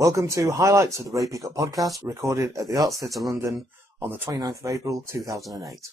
Welcome to highlights of the Ray Peacock podcast, recorded at the Arts Theatre London on the 29th of April 2008.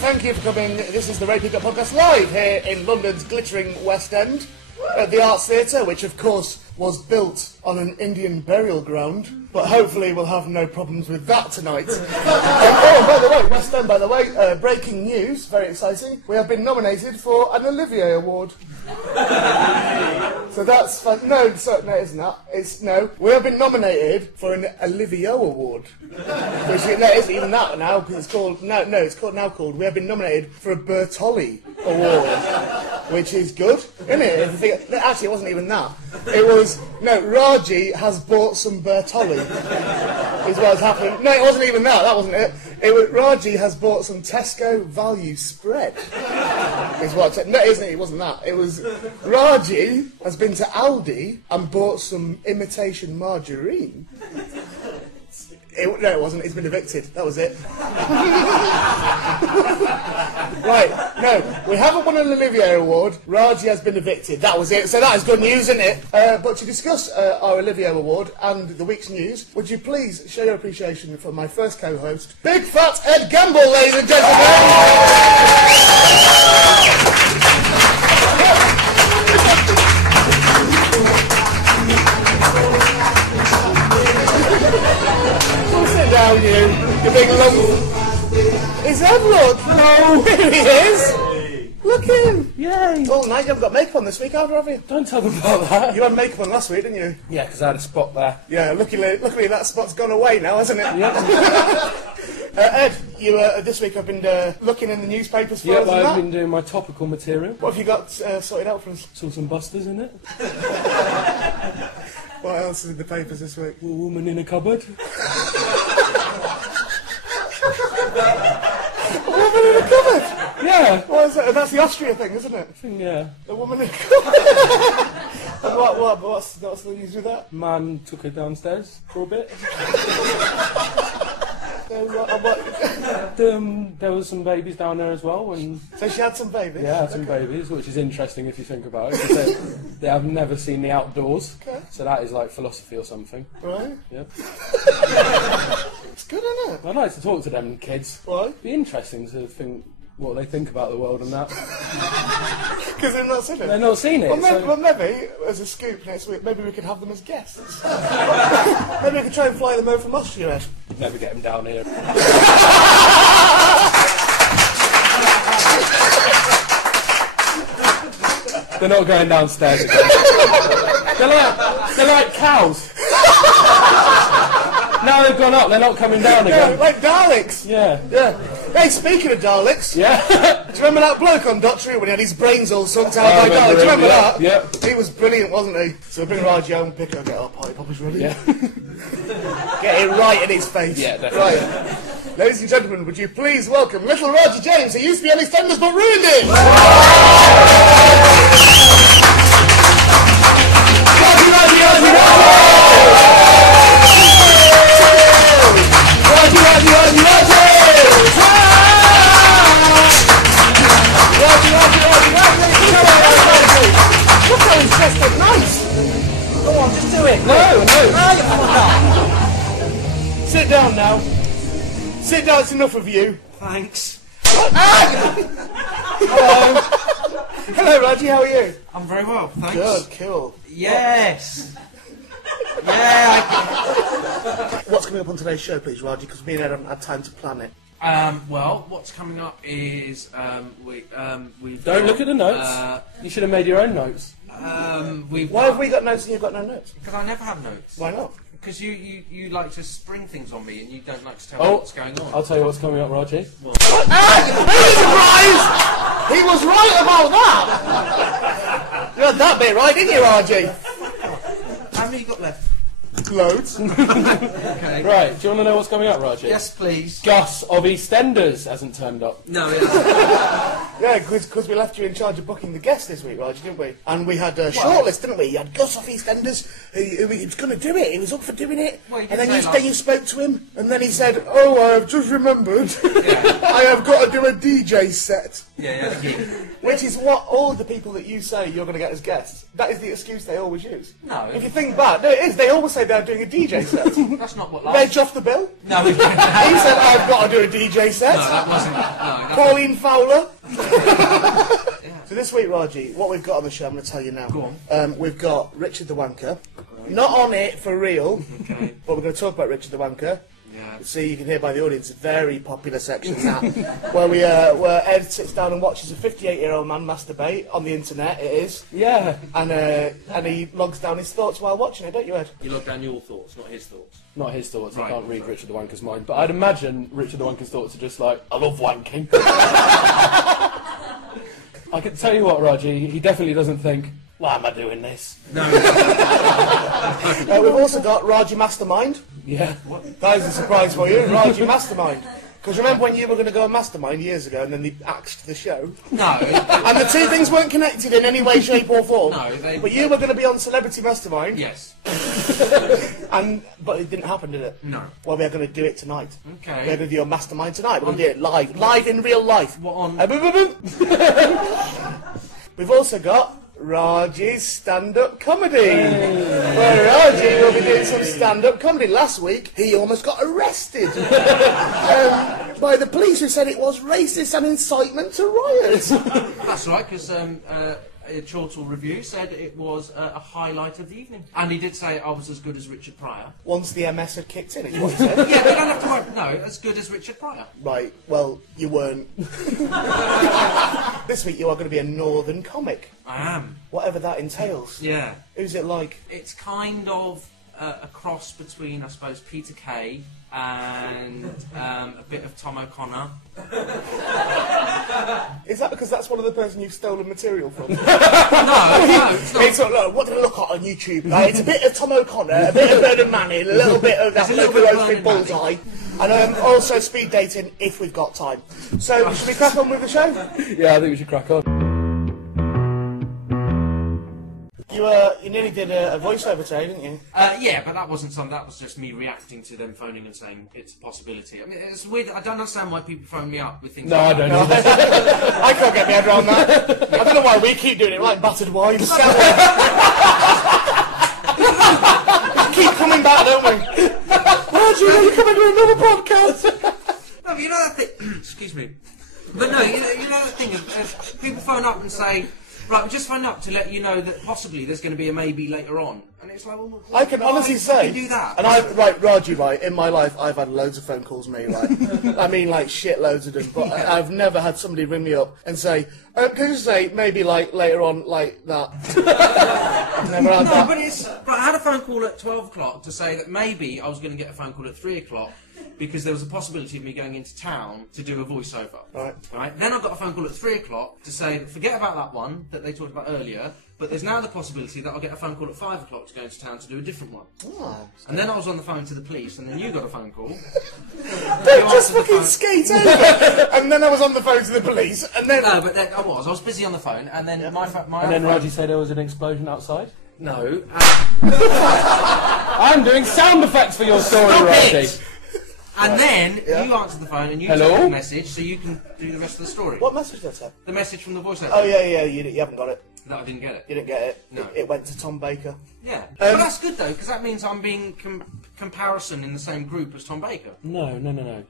Thank you for coming. This is the Ray Peacock podcast live here in London's glittering West End at the Arts Theatre, which of course was built on an Indian burial ground, but hopefully we'll have no problems with that tonight. Oh, by the way, West End, by the way, breaking news, very exciting. We have been nominated for an Olivier Award. So that's fun. No, it isn't that. We have been nominated for an Olivier Award. Which, no, it isn't even that now, because it's called, we have been nominated for a Bertolli Award, which is good, isn't it? Actually, it wasn't even that. It was, Raji has bought some Bertolli, is what's happened. No, it wasn't even that, wasn't it. Raji has bought some Tesco value spread, is what it wasn't that. It was, Raji has been to Aldi and bought some imitation margarine. No, it wasn't. He's been evicted. That was it. Right. No, we haven't won an Olivier Award. Raji has been evicted. That was it. So that is good news, isn't it? But to discuss our Olivier Award and the week's news, would you please show your appreciation for my first co-host, Big Fat Ed Gamble, ladies and gentlemen. Down you big lump. Is that look? No, here he is. Look at him. Yay. Oh, nice. You haven't got makeup on this week either, have you? Don't tell them about that. You had makeup on last week, didn't you? Yeah, because I had a spot there. Yeah, luckily that spot's gone away now, hasn't it? Yep. Ed, you this week I've been looking in the newspapers for us. Yeah, I've been doing my topical material. What have you got sorted out for us? Saw some busters in it. What else is in the papers this week? A woman in a cupboard. A woman in a cupboard? Yeah. What is that? That's the Austria thing, isn't it? Yeah. A woman in a cupboard. And what's the news with that? Man took her downstairs for a bit. There was some babies down there as well. And so she had some babies? Yeah, had some babies, which is interesting if you think about it. Because they have never seen the outdoors. Okay. So that is like philosophy or something. Right. Yep. It's good, isn't it? I'd like to talk to them kids. Why? It'd be interesting to think what they think about the world and that. Because they've not seen it? They've not seen it. Well, maybe, as a scoop next week, maybe we could have them as guests. Maybe we could try and fly them over from Austria, Ed. Never get them down here. They're not going downstairs again. They're like cows. Now they've gone up, they're not coming down again. Yeah, like Daleks. Yeah. Hey, speaking of Daleks, yeah. Do you remember that bloke on Doctor Who when he had his brains all sucked out by Daleks? Do you remember that? Yeah. He was brilliant, wasn't he? So we'll bring Raji home, pick her, get our party poppers ready. Yeah. Get it right in his face. Yeah, definitely. Right. Ladies and gentlemen, would you please welcome little Raji James, who used to be on EastEnders but ruined it! Raji! Look how he's dressed up nice! Go on, just do it. No. Sit down now. Sit down, it's enough of you. Thanks. Hello. Hello, Raji, how are you? I'm very well, thanks. Good, cool. Yes. Yeah. What's coming up on today's show, please, Raji? Because me and Ed haven't had time to plan it. Well, what's coming up is we've Don't look at the notes. You should have made your own notes. Why have we got notes and you've got no notes? Because I never have notes. Why not? Because you like to spring things on me and you don't like to tell me what's going on. I'll tell you what's coming up, Raji. What? Surprise! He was right about that! You had that bit right, didn't you, Raji? How many you got left? Loads. Okay. Right, do you want to know what's coming up, Raji? Yes, please. Gus of EastEnders hasn't turned up. No, it hasn't. Yeah, because we left you in charge of booking the guest this week, Raji, didn't we? And we had a shortlist, didn't we? You had Gus off EastEnders, who was going to do it. He was up for doing it. Well, and then you spoke to him, and then he said, "Oh, I've just remembered. I have got to do a DJ set." Yeah, Which is what all the people that you say you're going to get as guests, that is the excuse they always use. No. If you think back, no, it is. They always say they're doing a DJ set. That's not what Reg off the bill. No, He said, "I've got to do a DJ set." No, that wasn't. No, that Pauline Fowler. Yeah. So this week, Raji, what we've got on the show, I'm going to tell you now. Go on. We've got Richard the Wanker. Not on it for real, Okay. but we're going to talk about Richard the Wanker. Yeah. See, you can hear by the audience, a very popular section now, where Ed sits down and watches a 58-year-old man masturbate on the internet. It is, Yeah. and he logs down his thoughts while watching it, don't you, Ed? You log down your thoughts, not his thoughts. Not his thoughts, I Right. can't read Richard the Wanker's mind, but I'd imagine Richard the Wanker's thoughts are just like, I love wanking. I can tell you what, Raji, he definitely doesn't think, why am I doing this? No. We've also got Raji Mastermind. Yeah. That is a surprise for you, Raji Mastermind. Because remember when you were going to go on Mastermind years ago, and then they axed the show? No. And the two things weren't connected in any way, shape or form. No, they... But you were going to be on Celebrity Mastermind. Yes. But it didn't happen, did it? No. Well, we're going to do it tonight. Okay. We're going to do your Mastermind tonight. We're going to do it live in real life. What on? Boom, boom, boom. We've also got Raji's stand-up comedy. Where Raji will be doing some stand-up comedy. Last week, he almost got arrested by the police, who said it was racist and incitement to riots. That's right, because a Chortle review said it was a highlight of the evening. And he did say I was as good as Richard Pryor. Once the MS had kicked in, is what he said. Yeah, they don't have to worry. No, as good as Richard Pryor. Right, well, you weren't. This week you are going to be a northern comic. I am. Whatever that entails. Yeah. Who's it like? It's kind of a cross between, I suppose, Peter Kay and a bit of Tom O'Connor. Is that because that's one of the person you've stolen material from? No, it's not. It's look, what did I look at on YouTube? It's a bit of Tom O'Connor, a bit of Bernard Manning, a little bit of that There's a little local bit of roasted Bernard bullseye, and also speed dating if we've got time. So, should we crack on with the show? Yeah, I think we should crack on. You nearly did a voiceover today, didn't you? Yeah, but that wasn't something. That was just me reacting to them phoning and saying it's a possibility. I mean, it's weird. I don't understand why people phone me up with things. No, like I don't that. know. I can't get my head around that. I don't know why we keep doing it like battered wives. Keep coming back, don't we? Roger, you come and do another podcast? No, but you know that thing. Excuse me. But no, you know that thing of people phone up and say, right, we just phoned up to let you know that possibly there's going to be a maybe later on. And it's like, well, I can honestly why say, can you do that? and Raji, in my life, I've had loads of phone calls, me, right? I mean, like, shitloads of them, but I've never had somebody ring me up and say, can you say, maybe, like, later on, like that? Never had that. But it's... Right, I had a phone call at 12 o'clock to say that maybe I was going to get a phone call at 3 o'clock because there was a possibility of me going into town to do a voiceover. Right. Then I got a phone call at 3 o'clock to say, forget about that one that they talked about earlier, but there's now the possibility that I'll get a phone call at 5 o'clock to go into town to do a different one. Oh. And then I was on the phone to the police, and then you got a phone call. Don't just fucking skate over! And then I was on the phone to the police, and then... No, but then I was busy on the phone, and then my And then Raji said there was an explosion outside? No. I'm doing sound effects for your story, Stop Raji. it! And then you answered the phone and you Hello? took the message so you can do the rest of the story. What message did I say? The message from the voiceover. Oh, yeah, you haven't got it. No, I didn't get it. You didn't get it. No. It went to Tom Baker. Yeah. But that's good though, because that means I'm being comparison in the same group as Tom Baker. No.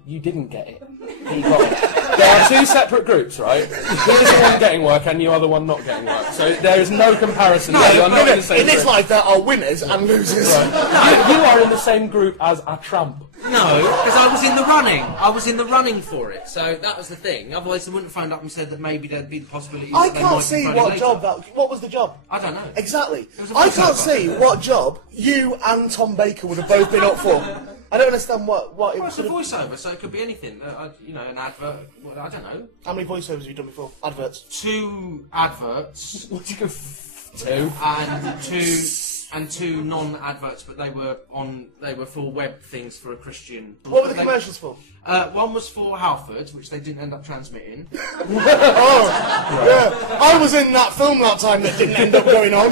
You didn't get it. He got it. There are two separate groups, right? He is the one getting work and you are the one not getting work. So there is no comparison. No, you are not in the same In this group. life, there are winners and losers. Right. You are in the same group as a tramp. No, because I was in the running. I was in the running for it, so that was the thing. Otherwise, they wouldn't have phoned up and said that maybe there'd be the possibility. I that they can't might be see phoning what later. job that... What was the job? I don't know. Exactly. was a I can't voiceover. see what job you and Tom Baker would have both been up for. I don't understand what it Well, was. it's a voiceover, so it could be anything. An advert. Well, I don't know. How many voiceovers have you done before? Adverts. 2 adverts What do you go? 2. and 2 and 2 non-adverts, but they were for web things for a Christian. What were the commercials for? One was for Halford, which they didn't end up transmitting. Yeah. I was in that film that time that didn't end up going on.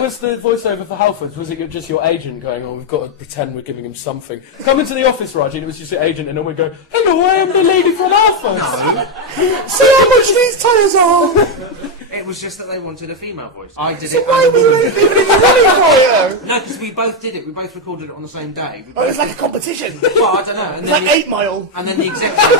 Was the voiceover for Halfords, was it just your agent going, oh, we've got to pretend we're giving him something? Come into the office, Raji, and it was just your agent, and then we go, hello, I am the lady from Halfords. See how much these tyres are? It was just that they wanted a female voice. I did So it. why were you leaving in the running for it? No, because we both did it. We both recorded it on the same day. Oh, it's like a competition. Well, I don't know. And It's then like 8 Mile. And then the executive.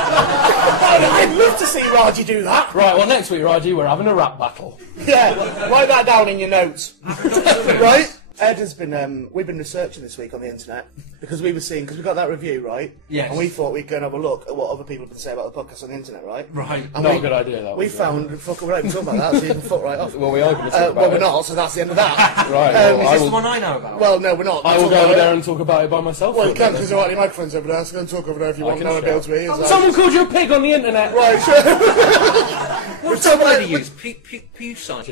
I'd love to see Raji do that. Right, well, next week, Raji, we're having a rap battle. Yeah, write that down in your notes. Right? Ed has been, we've been researching this week on the internet because we were seeing, because we got that review, right? Yes. And we thought we'd go and have a look at what other people have been saying about the podcast on the internet, right? Right. And Not a good idea, that. We found, fuck, we're not even talking about that, so you can fuck right off. Well, we are going to talk about well, it. we're not, so that's the end of that. Right, Is well, this the one I know about? Well, no, we're not. I will go over there and talk about it by myself. Well, you can't, because there aren't any microphones over there, so go and talk over there if you want. No one will be able to hear you. Someone called you a pig on the internet. Right, sure. What's the word he used? Porcine.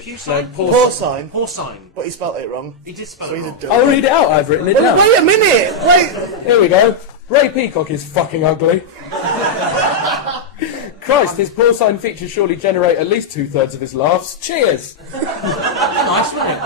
Porcine. Porcine. But he spelt it wrong. He did spell So it he's a wrong. dumb. I'll read it out, I've written it down. Wait a minute! Wait! Here we go. Ray Peacock is fucking ugly. Christ, his porcine features surely generate at least 2/3 of his laughs. Cheers! Nice, wasn't it?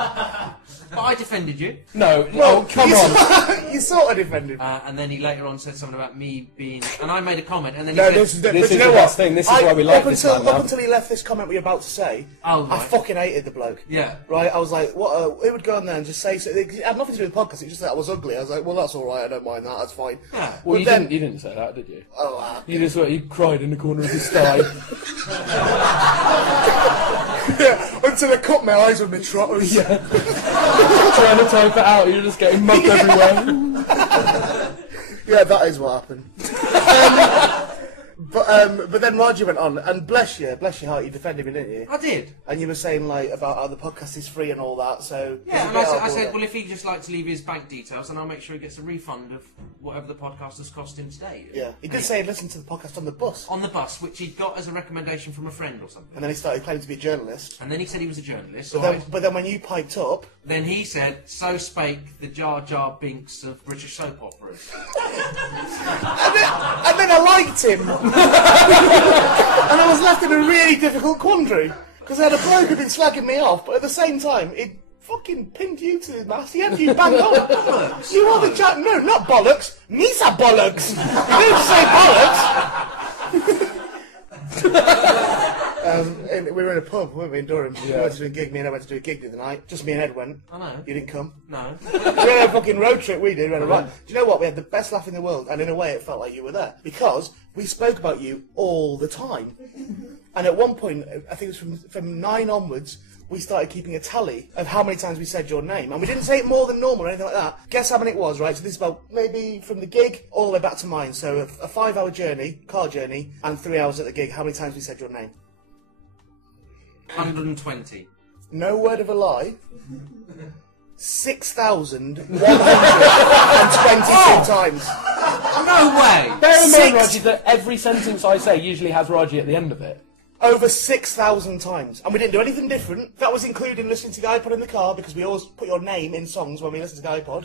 But I defended you. No, oh, come on. You sort of defended me. And then he later on said something about me being... And I made a comment, and then he No, said... this is the This is you know the what? best thing. This is why we like this man now. Up until he left this comment we were about to say, Oh, I right. fucking hated the bloke. Yeah. Right? I was like, what? It would go on there and just say so. It had nothing to do with the podcast. It just that I was ugly. I was like, well, that's all right. I don't mind that. That's fine. Yeah. Well, But you then- didn't say that, did you? Oh, You cried in the corner of his thigh. yeah. Until I cut my eyes with my trotters. Yeah. Trying to type it out, you're just getting mugged everywhere. Yeah, that is what happened. But then Raji went on, and bless your heart, you defended me, didn't you? I did. And you were saying like about how the podcast is free and all that. So Yeah, and I said, well, if he'd just like to leave his bank details, then I'll make sure he gets a refund of whatever the podcast has cost him today. yeah, he did say he'd listen to the podcast on the bus, On the bus, which he'd got as a recommendation from a friend or something. and then he started claiming to be a journalist. And then he said he was a journalist. But then when you piped up, Then he said, so spake the Jar Jar Binks of British soap operas. and then I liked him, and I was left in a really difficult quandary because I had a bloke who'd been slagging me off, but at the same time, it fucking pinned you to the mast. He had you bang on. You are the jack. No, not bollocks. Me's a bollocks. You didn't say bollocks. And we were in a pub, weren't we, in Durham? We went to do a gig. Me and I went to do a gig the other night. Just me and Ed went. I know. You didn't come. No. We had a fucking road trip, we did. We had a ride. Do you know what? We had the best laugh in the world, and in a way it felt like you were there. Because we spoke about you all the time. And at one point, I think it was from 9 onwards, we started keeping a tally of how many times we said your name. And we didn't say it more than normal or anything like that. Guess how many it was, right? So this is about maybe from the gig all the way back to mine. So a 5-hour journey, car journey, and 3 hours at the gig. How many times we said your name? 120. No word of a lie. 6,122 times. No way! Bear in mind, Six- Raji, that every sentence I say usually has Raji at the end of it. Over 6,000 times. And we didn't do anything different. That was including listening to the iPod in the car, because we always put your name in songs when we listen to the iPod.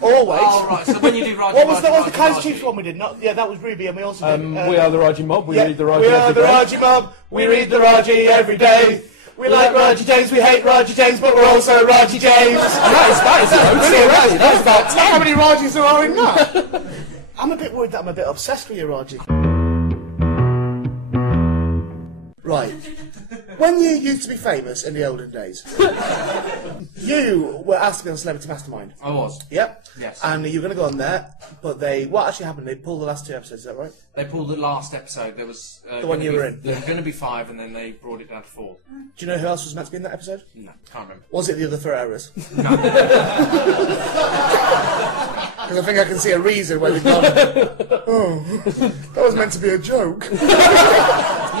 Always. Oh, right, so when you do Raji, What was the Raji, Kaiser Raji. Chiefs one we did? Not, yeah, that was Ruby, and we also did... We are the Raji mob, we yeah, read the Raji we are every the day. Raji mob, we read the Raji every day. We like Raji James, we hate Raji James, but we're also Raji James. And that is the OT already. That's about 10. How many Rajis there are in that? I'm a bit worried that I'm a bit obsessed with you, Raji. Right. When you used to be famous in the olden days, you were asked to be on Celebrity Mastermind. I was. Yep. Yes. And you were going to go on there, but what actually happened? They pulled the last 2 episodes, is that right? They pulled the last episode. There was The one you were in. There were going to be 5, and then they brought it down to 4. Do you know who else was meant to be in that episode? No, can't remember. Was it the other Ferreras? No. Because I think I can see a reason where they've gone, oh, that was meant to be a joke.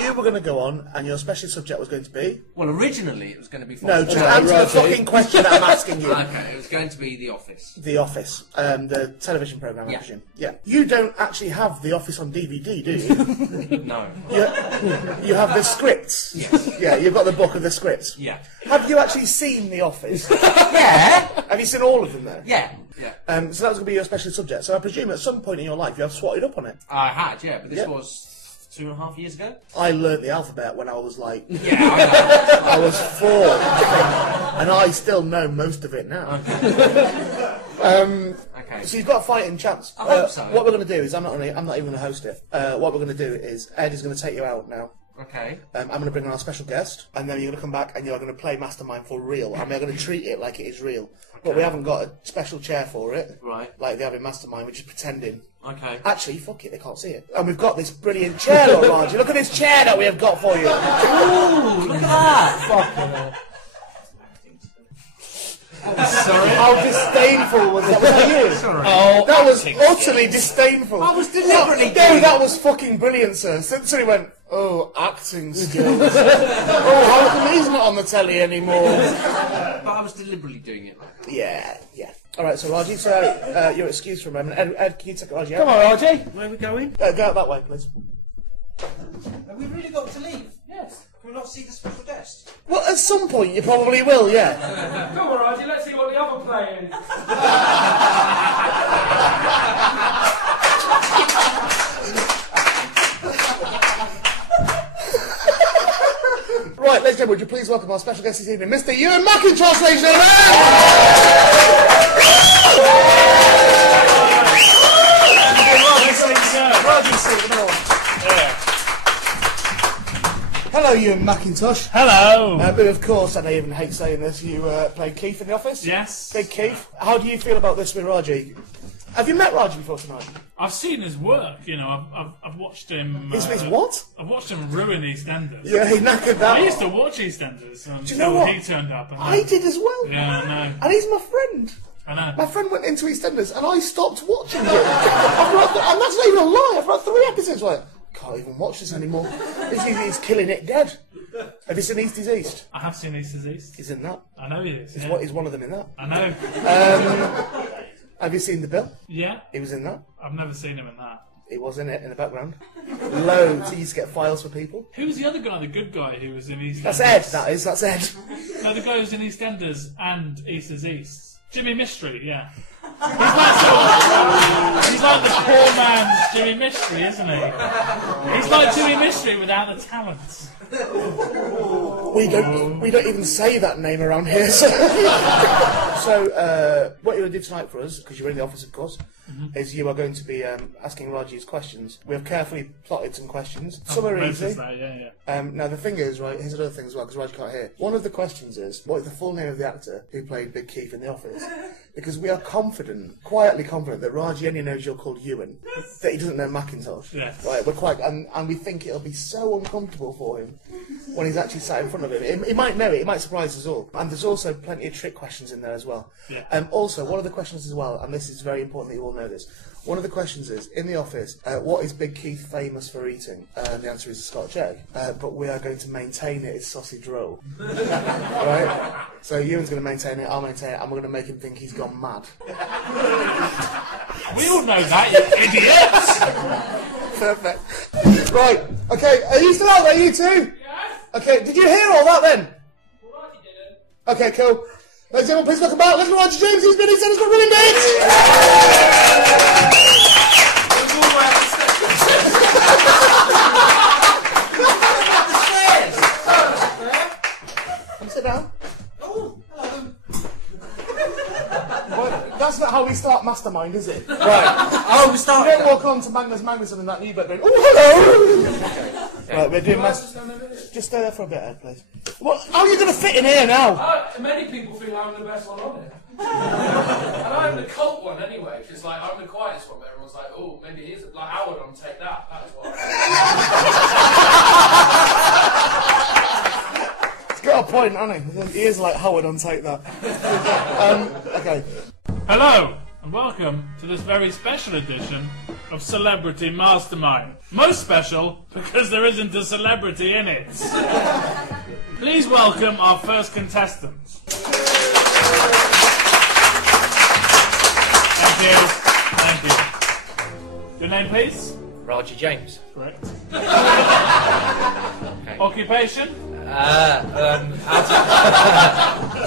you were going to go on, and your special subject was going to be. Well, originally it was going to be. No, just answer the fucking question that I'm asking you. Okay, it was going to be The Office. The Office, the television program, I presume. Yeah. You don't actually have The Office on DVD, do you? No. You have the scripts. Yes. Yeah, you've got the book of the scripts. Yeah. Have you actually seen The Office? Yeah. Have you seen all of them though? Yeah. Yeah. So that was going to be your special subject. So I presume at some point in your life you have swatted up on it. I had, yeah, but this was 2.5 years ago. I learnt the alphabet when I was like... Yeah, I know. I was 4, and I still know most of it now. Okay. So you've got a fighting chance. I hope so. What we're going to do is, I'm not even going to host it. What we're going to do is, Ed is going to take you out now. Okay. I'm going to bring on our special guest, and then you're going to come back and you're going to play Mastermind for real. And we're going to treat it like it is real. Okay. But we haven't got a special chair for it. Right. Like they have in Mastermind, which is pretending. Okay. Actually, fuck it, they can't see it. And we've got this brilliant chair, look, Raji. Look at this chair that we have got for you. Ooh, look at that. Fucking hell. Sorry. How disdainful was that? Was that you? Sorry. Oh, that was utterly disdainful. I was deliberately No, that was fucking brilliant, sir. So he went, oh, acting skills. Oh, how come he's not on the telly anymore? But I was deliberately doing it like that. Yeah. Alright, so Raji, so you're excused for a moment. Ed, can you take Raji out? Come on, Raji. Where are we going? Go out that way, please. Have we really got to leave? Yes. Can we not see the special guest? Well, at some point you probably will, yeah. Come on, Raji, let's see what the other play is. Right, ladies and gentlemen, would you please welcome our special guest this evening, Mr. Ewan McIntosh, ladies and Hello, Ewan McIntosh. Hello. But of course, and I even hate saying this, you played Keith in The Office? Yes. Big Keith. How do you feel about this with Raji? Have you met Raji before tonight? I've seen his work. You know, I've watched him. His what? I've watched him ruin EastEnders. Yeah, he knackered that. I used to watch EastEnders Do you know what? he turned up. And I did as well. Yeah, I know. And he's my friend. I know. My friend went into EastEnders and I stopped watching it. And that's not even a lie. I've read 3 episodes. Like, can't even watch this anymore. He's killing it dead. Have you seen East is East? I have seen East is East. He's in that. I know he is. He's one of them in that. I know. Have you seen The Bill? Yeah. He was in that. I've never seen him in that. He was in it in the background. Loads. He used to get files for people. Who was the other guy, the good guy who was in EastEnders? That's Ed, that is. That's Ed. No, the guy who was in EastEnders and East is East. Jimmy Mystery, yeah. He's like the poor man's Jimmy Mystery, isn't he? He's like Jimmy Mystery without the talents. We don't even say that name around here. So, what you're going to do tonight for us, because you're in the office, of course, is you are going to be asking Raji's questions. We have carefully plotted some questions. Some are easy. Now the thing is, right, here's another thing as well, because Raji can't hear. One of the questions is, what is the full name of the actor who played Big Keith in The Office? Because we are confident, quietly confident, that Raji only knows you're called Ewan, that he doesn't know Macintosh. Yes. Right, we're quite, and we think it'll be so uncomfortable for him when he's actually sat in front of him. He might know it, it might surprise us all. And there's also plenty of trick questions in there as well. Yeah. Also, one of the questions as well, and this is very important that you all know this, one of the questions is, in The Office, what is Big Keith famous for eating? And the answer is a Scotch egg. But we are going to maintain it as sausage roll. Right? So Ewan's going to maintain it, I'll maintain it, and we're going to make him think he's gone mad. We all know that, you idiots! Perfect. Right, okay, are you still out there, you two? Yes. Okay, did you hear all that then? Well, Raji didn't. Okay, cool. Ladies and gentlemen, please welcome back little Raji James. He's been EastEnders for winning dates. Can you sit down? Oh, hello. Well, that's not how we start Mastermind, is it? Right. Oh, we started. You don't walk on to Magnus and that new bit going, oh, hello! Right, we're doing Just stay there for a bit, Ed, please. What? How are you going to fit in here now? Many people think I'm the best one on it. And I'm the cult one anyway, because like, I'm the quietest one, but everyone's like, oh, maybe he is. Like, Howard on Take That, that's why. He's got a point, hasn't he? He is like Howard on Take That. Okay. Hello, and welcome to this very special edition of Celebrity Mastermind. Most special because there isn't a celebrity in it. Please welcome our first contestants. Thank you. Thank you. Your name, please? Raji James. Correct. Okay. Occupation?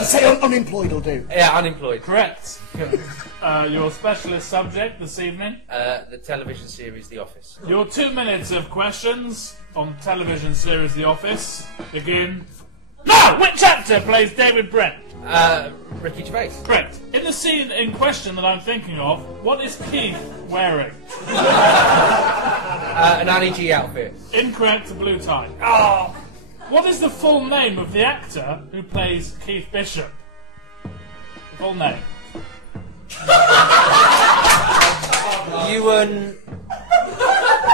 Say unemployed will do. Yeah, unemployed. Correct. Your specialist subject this evening? The television series The Office. Your 2 minutes of questions on television series The Office begin now! Which actor plays David Brent? Ricky Gervais. Correct. In the scene in question that I'm thinking of, what is Keith wearing? An Annie G outfit. Incorrect, blue tie. Oh! What is the full name of the actor who plays Keith Bishop? Full name. Ewan...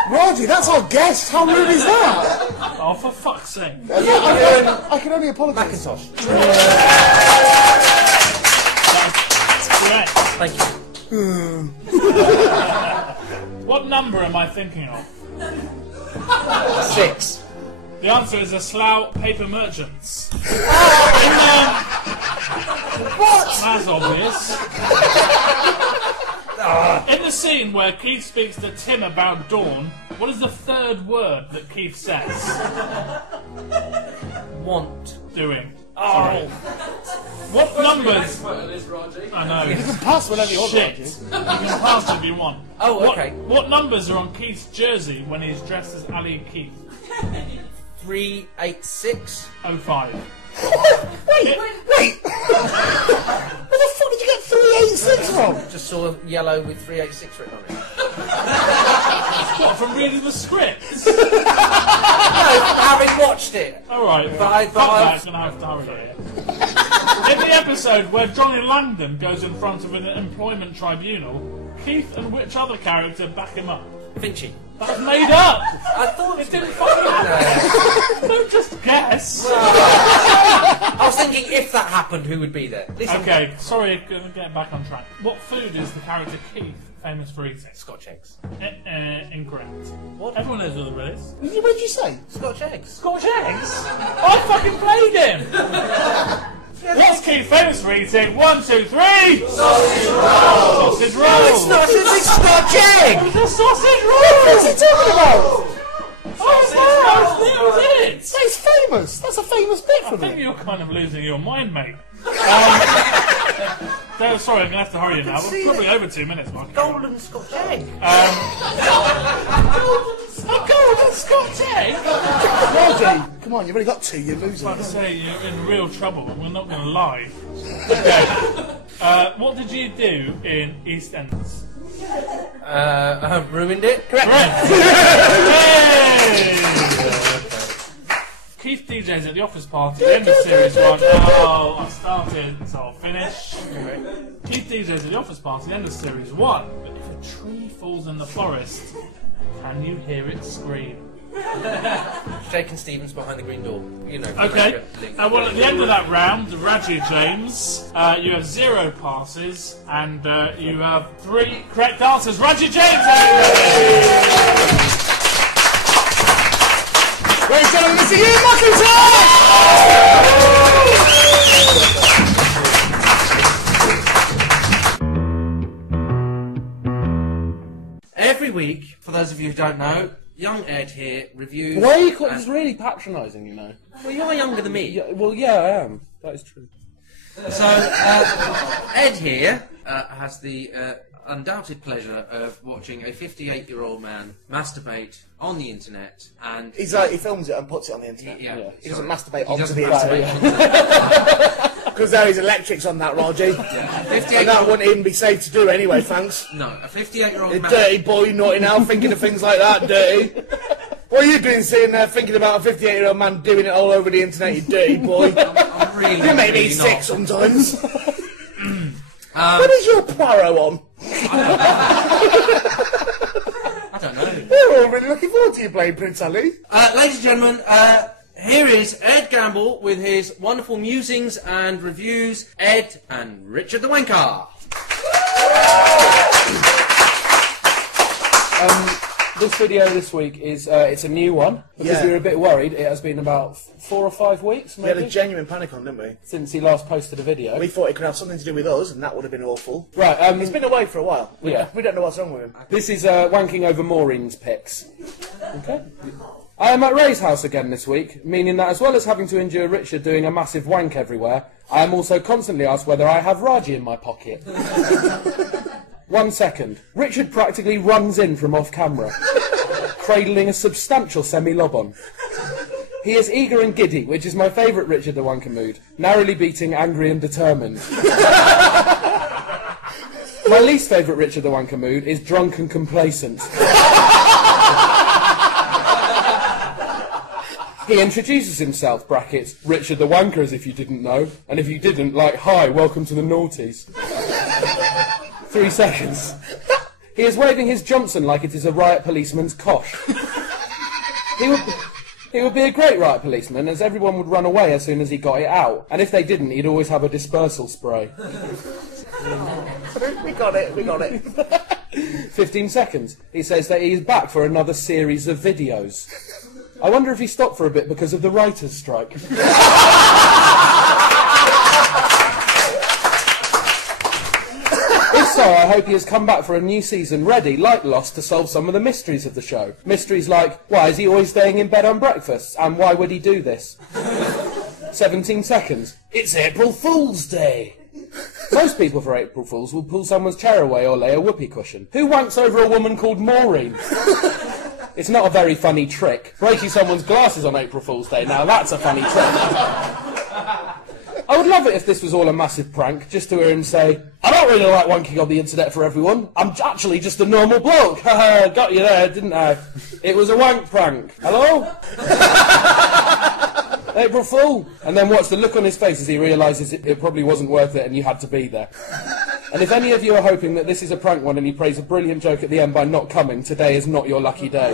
Raji, that's our guest. How rude is that? Oh, for fuck's sake. I can only apologise. Macintosh. Correct. Thank you. What number am I thinking of? 6. The answer is a Slough Paper Merchants. What? That's obvious. In the scene where Keith speaks to Tim about Dawn, what is the third word that Keith says? Want. Doing. Oh. Sorry. What numbers? I know. You can pass whenever you want, Shit. Raji. You can pass if you want. Oh, okay. What numbers are on Keith's jersey when he's dressed as Ali Keith? 386. 05. Wait! Where the fuck did you get 386 from? Just saw yellow with 386 written on it. What, from reading the script? No, having watched it. Alright, But I- I'm going to have to hurry here. In the episode where Johnny Langdon goes in front of an employment tribunal, Keith and which other character back him up? Finchy. That's made up! I thought It didn't fucking happen! Don't just guess! I was thinking if that happened, who would be there? Listen. Okay, sorry, gonna get back on track. What food is the character Keith famous for eating? Scotch eggs. Incorrect. What? Everyone knows what it is. What did you say? Scotch eggs. Scotch eggs? I fucking played him! What's Keith famous for eating? 1, 2, 3! Sausage roll! Sausage roll! No, it's not. It's a Scotch egg. It's a sausage roll! What's he talking about? That was it! It's famous. That's a famous bit I from think it. you're kind of losing your mind, mate. No, sorry, I'm going to have to hurry you now. We're probably over 2 minutes, Mark. Golden Scotch egg. A golden Scotch egg? Raji, come on, you've only got 2, you're losing. I'd say you're in real trouble, and we're not going to lie. Okay. What did you do in EastEnders? Ruined it. Correct! Keith DJs at the office party, end of series 1. Oh, I started, so I'll finish. Keith DJs at the office party, end of series 1. But if a tree falls in the forest, can you hear it scream? Shakin' Stevens behind the green door. You know. Okay. Well, at the end of that round, Raji James, you have 0 passes, and you have 3 correct answers. Raji James! Ladies and gentlemen, this is Ian McIntyre! Every week, for those of you who don't know, young Ed here reviews... Why are you calling? It's really patronising, you know. Well, you are younger than me. Yeah, well, yeah, I am. That is true. So, Ed here has the undoubted pleasure of watching a 58-year-old man masturbate on the internet, and... He films it and puts it on the internet. Yeah. He doesn't masturbate He onto doesn't the masturbate internet. Because there is electrics on that, Raji. And that wouldn't even be safe to do anyway, thanks. No, a 58-year-old You man... dirty boy, naughty now, thinking of things like that, dirty. What are you doing sitting there thinking about a 58-year-old man doing it all over the internet, you dirty boy? I'm really, You make me really sick not. sometimes. What is your Poirot on? I don't know. We're all really looking forward to you playing Prince Ali. Ladies and gentlemen, here is Ed Gamble with his wonderful musings and reviews. Ed and Richard the Wanker. This video this week is it's a new one because we were a bit worried. It has been about 4 or 5 weeks, maybe. We had a genuine panic on, didn't we? Since he last posted a video. We thought it could have something to do with us, and that would have been awful. Right, he's been away for a while. We don't know what's wrong with him. This is wanking over Maureen's pics. Okay. I am at Ray's house again this week, meaning that as well as having to endure Richard doing a massive wank everywhere, I am also constantly asked whether I have Raji in my pocket. 1 second. Richard practically runs in from off camera, cradling a substantial semi-lob-on. He is eager and giddy, which is my favourite Richard the Wanker mood, narrowly beating angry and determined. My least favourite Richard the Wanker mood is drunk and complacent. He introduces himself, brackets, Richard the Wanker as if you didn't know, and if you didn't, like, hi, welcome to the noughties. 3 seconds. He is waving his Johnson like it is a riot policeman's cosh. He would be a great riot policeman, as everyone would run away as soon as he got it out, and if they didn't, he'd always have a dispersal spray. We got it. 15 seconds. He says that he is back for another series of videos. I wonder if he stopped for a bit because of the writer's strike. If so, I hope he has come back for a new season ready, like Lost, to solve some of the mysteries of the show. Mysteries like, why is he always staying in bed on breakfast, and why would he do this? 17 seconds. It's April Fool's Day. Most people for April Fools will pull someone's chair away or lay a whoopee cushion. Who wanks over a woman called Maureen? It's not a very funny trick. Breaking someone's glasses on April Fool's Day, now that's a funny trick. I would love it if this was all a massive prank, just to hear him say, I don't really like wanking on the internet for everyone. I'm actually just a normal bloke. Haha, got you there, didn't I? It was a wank prank. Hello? April Fool. And then watch the look on his face as he realises it probably wasn't worth it and you had to be there. And if any of you are hoping that this is a prank one and he plays a brilliant joke at the end by not coming, today is not your lucky day.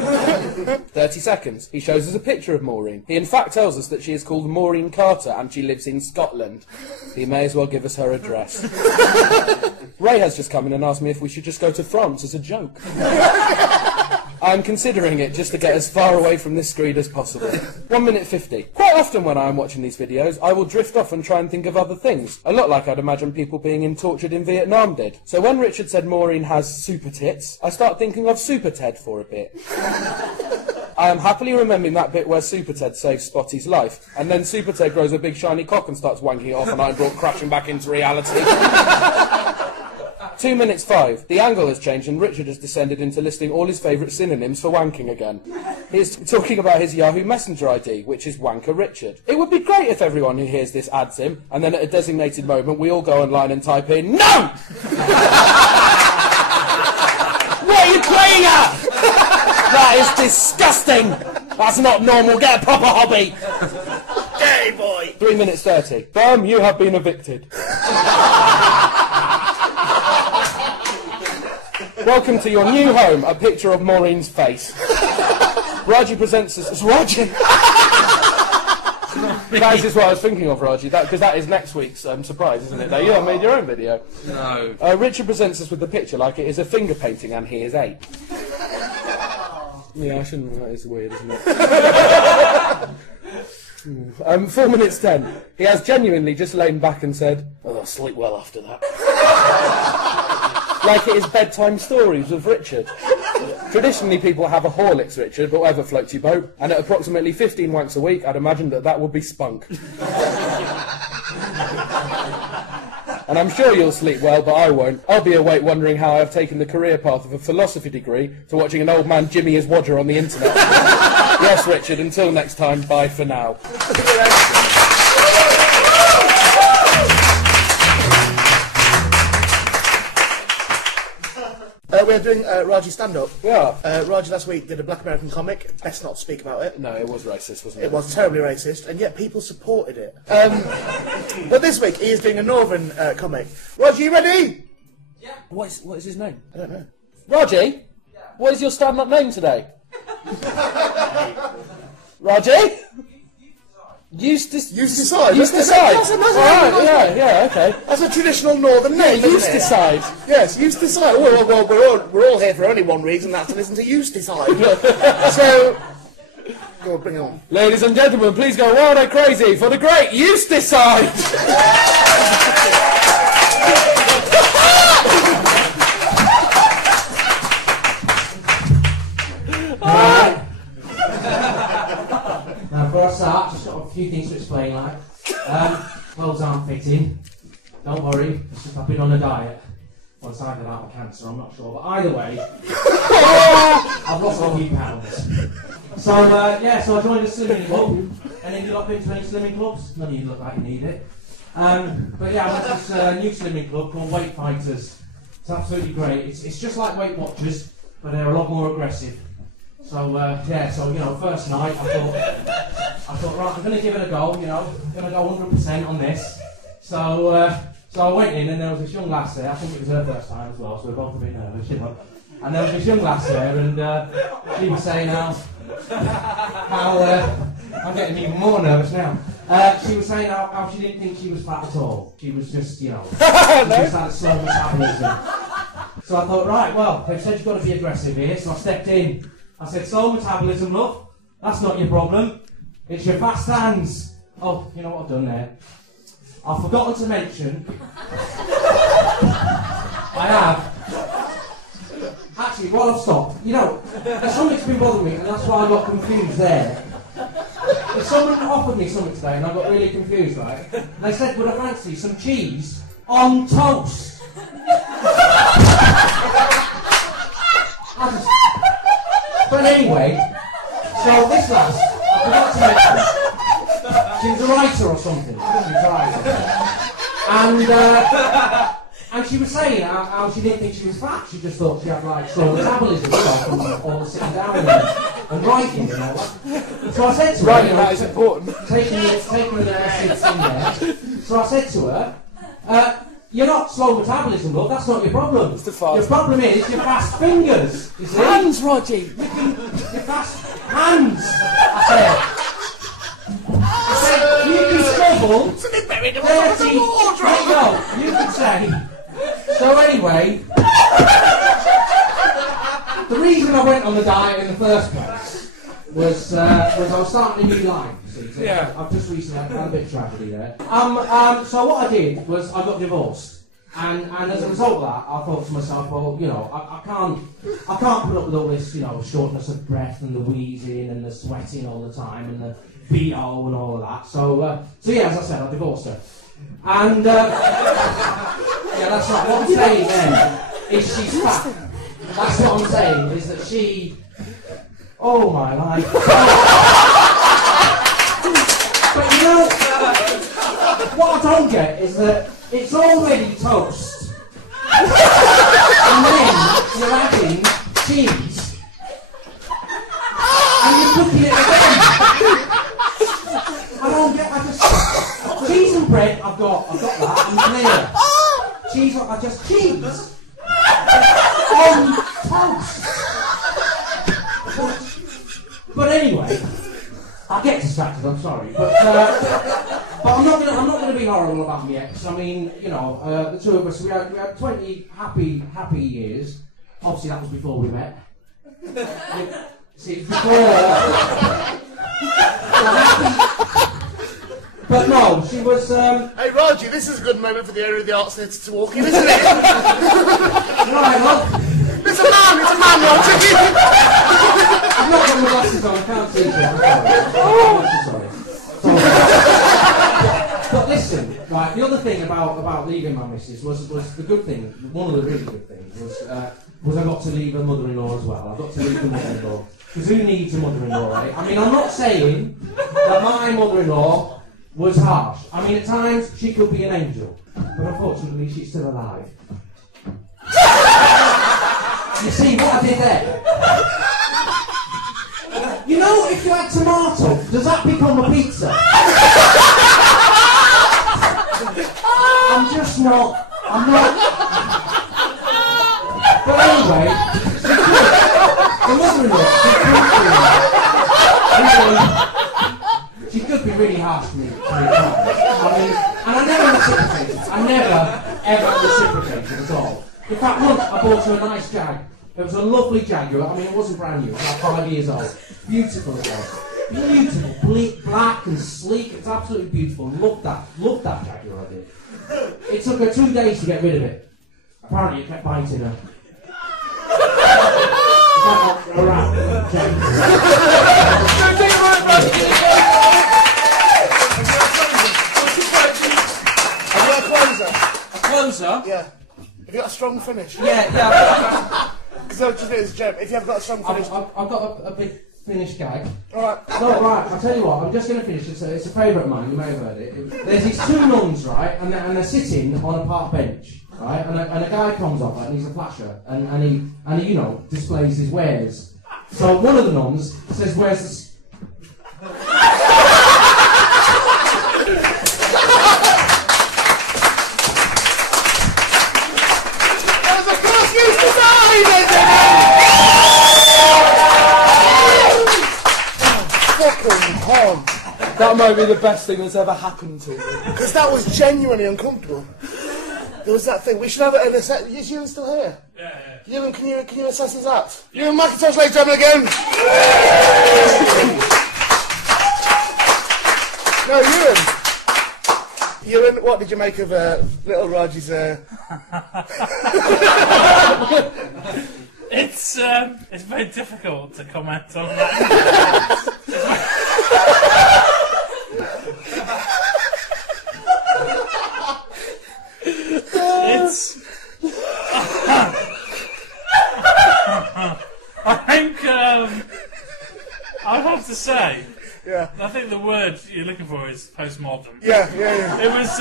30 seconds. He shows us a picture of Maureen. He in fact tells us that she is called Maureen Carter and she lives in Scotland. He may as well give us her address. Ray has just come in and asked me if we should just go to France as a joke. I'm considering it just to get as far away from this screen as possible. 1 minute 50. Quite often when I am watching these videos, I will drift off and try and think of other things. A lot like I'd imagine people being tortured in Vietnam did. So when Richard said Maureen has super tits, I start thinking of Super Ted for a bit. I am happily remembering that bit where Super Ted saves Spotty's life, and then Super Ted grows a big shiny cock and starts wanking it off and I'm brought crashing back into reality. 2 minutes 5. The angle has changed and Richard has descended into listing all his favourite synonyms for wanking again. He's talking about his Yahoo Messenger ID, which is Wanker Richard. It would be great if everyone who hears this adds him, and then at a designated moment we all go online and type in, NO! What are you playing at? That is disgusting! That's not normal, get a proper hobby! Gay boy! 3 minutes 30. Firm, you have been evicted. Welcome to your new home, a picture of Maureen's face. Raji presents us as Raji. That is what I was thinking of, Raji, because that is next week's surprise, isn't it? Now, you have made your own video. No. Richard presents us with the picture like it is a finger painting and he is 8. Yeah, I shouldn't. That is weird, isn't it? 4 minutes 10. He has genuinely just lain back and said, oh, I'll sleep well after that. Like it is bedtime stories with Richard. Traditionally, people have a Horlicks Richard, but whatever floats your boat. And at approximately 15 wanks a week, I'd imagine that would be spunk. And I'm sure you'll sleep well, but I won't. I'll be awake wondering how I've taken the career path of a philosophy degree to watching an old man Jimmy his Wodger on the internet. Yes, Richard, until next time, bye for now. We're doing Raji stand-up. Yeah. Raji last week did a Black American comic. Best not speak about it. No, it was racist, wasn't it? It was terribly racist, and yet people supported it. But this week he is doing a Northern comic. Raji, you ready? Yeah. What is his name? I don't know. Raji? Yeah. What is your stand-up name today? Raji? Use decide. Use decide. That's Alright, yeah, okay. That's a traditional northern name. Yeah, use decide. Yes, use decide. Well, we're all here for only one reason, that's to listen to use decide. So, go on, bring it on. Ladies and gentlemen, please go wild and crazy for the great use decide. Now, before I start, just got a few things to explain, like, clothes aren't fitting. Don't worry, it's just I've been on a diet. Once I get out of cancer, I'm not sure, but either way, I've lost a few pounds. So, so I joined a slimming club. Any of you lot been to any slimming clubs? None of you look like you need it. But yeah, I went to this new slimming club called Weight Fighters. It's absolutely great. It's just like Weight Watchers, but they're a lot more aggressive. So, first night I thought, right, I'm going to give it a go, I'm going to go 100% on this. So I went in and there was this young lass there, I think it was her first time as well, so we're both a bit nervous, And there was this young lass there and she was saying how I'm getting even more nervous now. She was saying how she didn't think she was fat at all. She was just, she just had slow metabolism. So I thought, right, well, they've said you've got to be aggressive here, so I stepped in. I said, slow metabolism, love, that's not your problem. It's your fast hands. Oh, you know what I've done there? I've forgotten to mention. I have. Actually, while I've stopped, there's something that's been bothering me, and that's why I got confused there. If someone offered me something today, and I got really confused, right? They said, would I fancy some cheese on toast? But anyway, so this lass, I forgot to mention, she was a writer or something. And she was saying how she didn't think she was fat. She just thought she had like slow metabolism from all the sitting down and writing and all that. So I said to her, that is important. Taking the seats in there. So I said to her, you're not slow metabolism, love, that's not your problem. It's the fast. Your problem is your fast fingers, you see? Hands, Raji! Your fast hands, I said, you can struggle 30, you can say. So anyway, the reason I went on the diet in the first place was I was starting a new life. Yeah. I've just recently had a bit of tragedy there. So what I did was I got divorced, and as a result of that, I thought to myself, well, I can't put up with all this, shortness of breath and the wheezing and the sweating all the time and the BO and all of that. So yeah, as I said, I divorced her, and yeah, that's right. What I'm saying then is she's fat. That's what I'm saying is that she. Oh my life. But what I don't get is that it's already toast. And then you're adding cheese. And you're cooking it again. Cheese and bread, I've got that, and clear. Cheese, cheese. On toast. But anyway, I get distracted, I'm sorry, but I'm not going to be horrible about me ex. I mean, the two of us, we had 20 happy years. Obviously, that was before we met. See, before. But no, she was. Hey, Raji, this is a good moment for the area of the arts theatre to walk in, isn't it? Right, look. It's a man, Raji. I've not got my glasses on, I can't see it. Sorry. But listen, right, the other thing about leaving my missus was the good thing, one of the really good things, was I got to leave her mother-in-law as well. I got to leave the mother-in-law. Because who needs a mother-in-law, right? I mean, I'm not saying that my mother-in-law was harsh. I mean, at times, she could be an angel. But unfortunately, she's still alive. You see what I did there? If you add tomato, does that become a pizza? I'm not. But anyway, the mother-in-law, she could be really harsh to me. I mean, and I never reciprocated. I never, ever reciprocated at all. In fact, once I bought her a nice Jag. It was a lovely Jaguar. I mean, it wasn't brand new. It was like 5 years old. Beautiful it was. Beautiful. Black and sleek. It's absolutely beautiful. Loved that Jaguar, I did. It took her 2 days to get rid of it. Apparently, it kept biting her. A rat. Have you got a closer? A closer? Yeah. Have you got a strong finish? Yeah. Because I was just as a joke. If you have got a strong finish, I've got a big finish gag. Alright. No, right, I'll tell you what, I'm just going to finish. It's a favourite of mine, you may have heard it. There's these 2 nuns, right, and they're sitting on a park bench, right, and a guy comes up, and he's a flasher, and he, you know, displays his wares. So one of the nuns says, "Where's the..." That might be the best thing that's ever happened to me. because that was genuinely uncomfortable. There was that thing. We should have it in a Is Ewan still here? Yeah. Ewan, can you assess his act? Ewan McIntosh, ladies and gentlemen, again. No, Ewan, what did you make of little Raji's? It's very difficult to comment on that. I think I would have to say. Yeah. I think the word you're looking for is postmodern. Yeah. It was,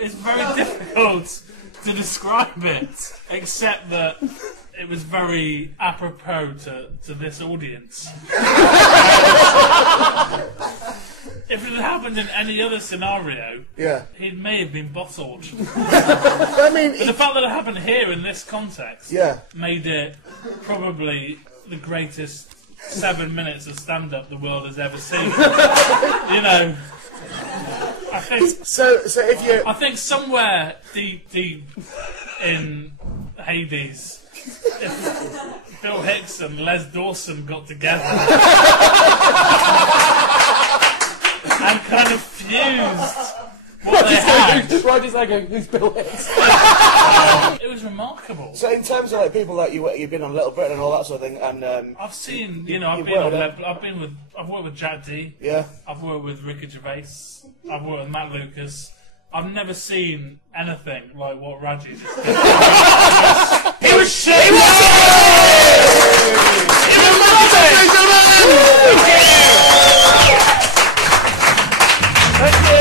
it's very difficult to describe it, except that it was very apropos to this audience. If it had happened in any other scenario, he may have been bottled. I mean, but the fact that it happened here in this context made it probably the greatest 7 minutes of stand-up the world has ever seen. You know, I think. So if you. I think somewhere deep in Hades, if Bill Hicks and Les Dawson got together and kind of fused what they had. Roger's like, who's Bill Hicks? It was remarkable. So in terms of like people like you've been on Little Britain and all that sort of thing, and I've seen, I've worked with Jack D. Yeah. I've worked with Ricky Gervais. I've worked with Matt Lucas. I've never seen anything like what Raji just did. It was shit! It Thank you.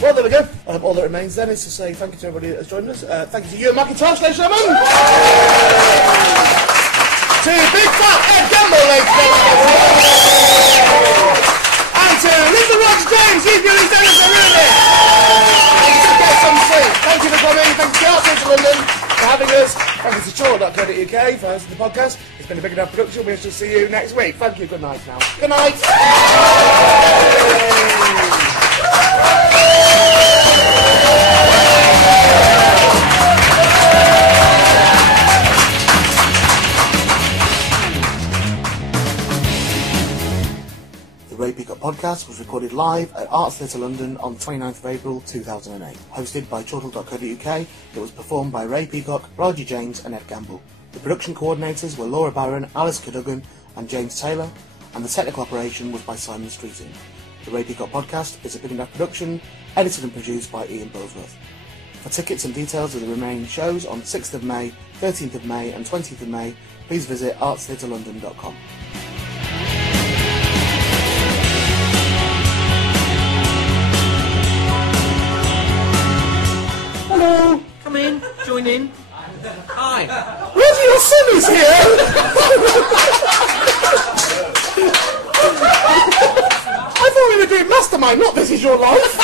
Well, there we go. All that remains then is to say thank you to everybody that has joined us. Thank you to Ewan McIntosh, ladies and gentlemen. To Big Fat Ed Gamble, ladies and gentlemen. And to Little Roger James, he's been EastEnders for really. Get some sleep. Thank you for coming. Thank you to Arts of London for having us. Thank you to childishness.co.uk for hosting the podcast. It's been a big enough production. We shall see you next week. Thank you. Good night now. Good night. The Ray Peacock podcast was recorded live at Arts Theatre London on 29th of April 2008. Hosted by childishness.co.uk, it was performed by Ray Peacock, Raji James and Ed Gamble. The production coordinators were Laura Barron, Alice Cadogan and James Taylor, and the technical operation was by Simon Streeting. The Ray Peacock podcast is a Big Enough production, edited and produced by Ian Bosworth. For tickets and details of the remaining shows on 6th of May, 13th of May and 20th of May, please visit artstheatrelondon.com. Hello, come in, join in. Hi. Rosie, your son is here! I thought we were doing Mastermind, not This Is Your Life.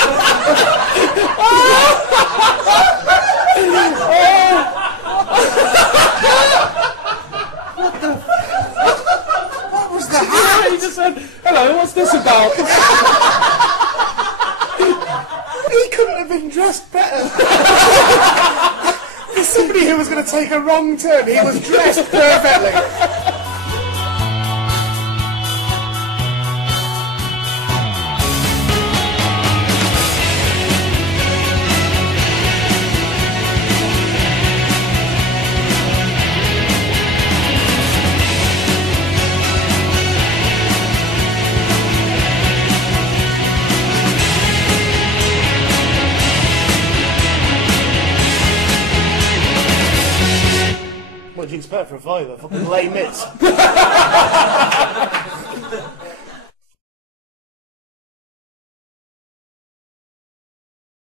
about. He couldn't have been dressed better. There's somebody who was going to take a wrong turn. He was dressed perfectly. What do you expect for a fiver? Fucking lay mitts.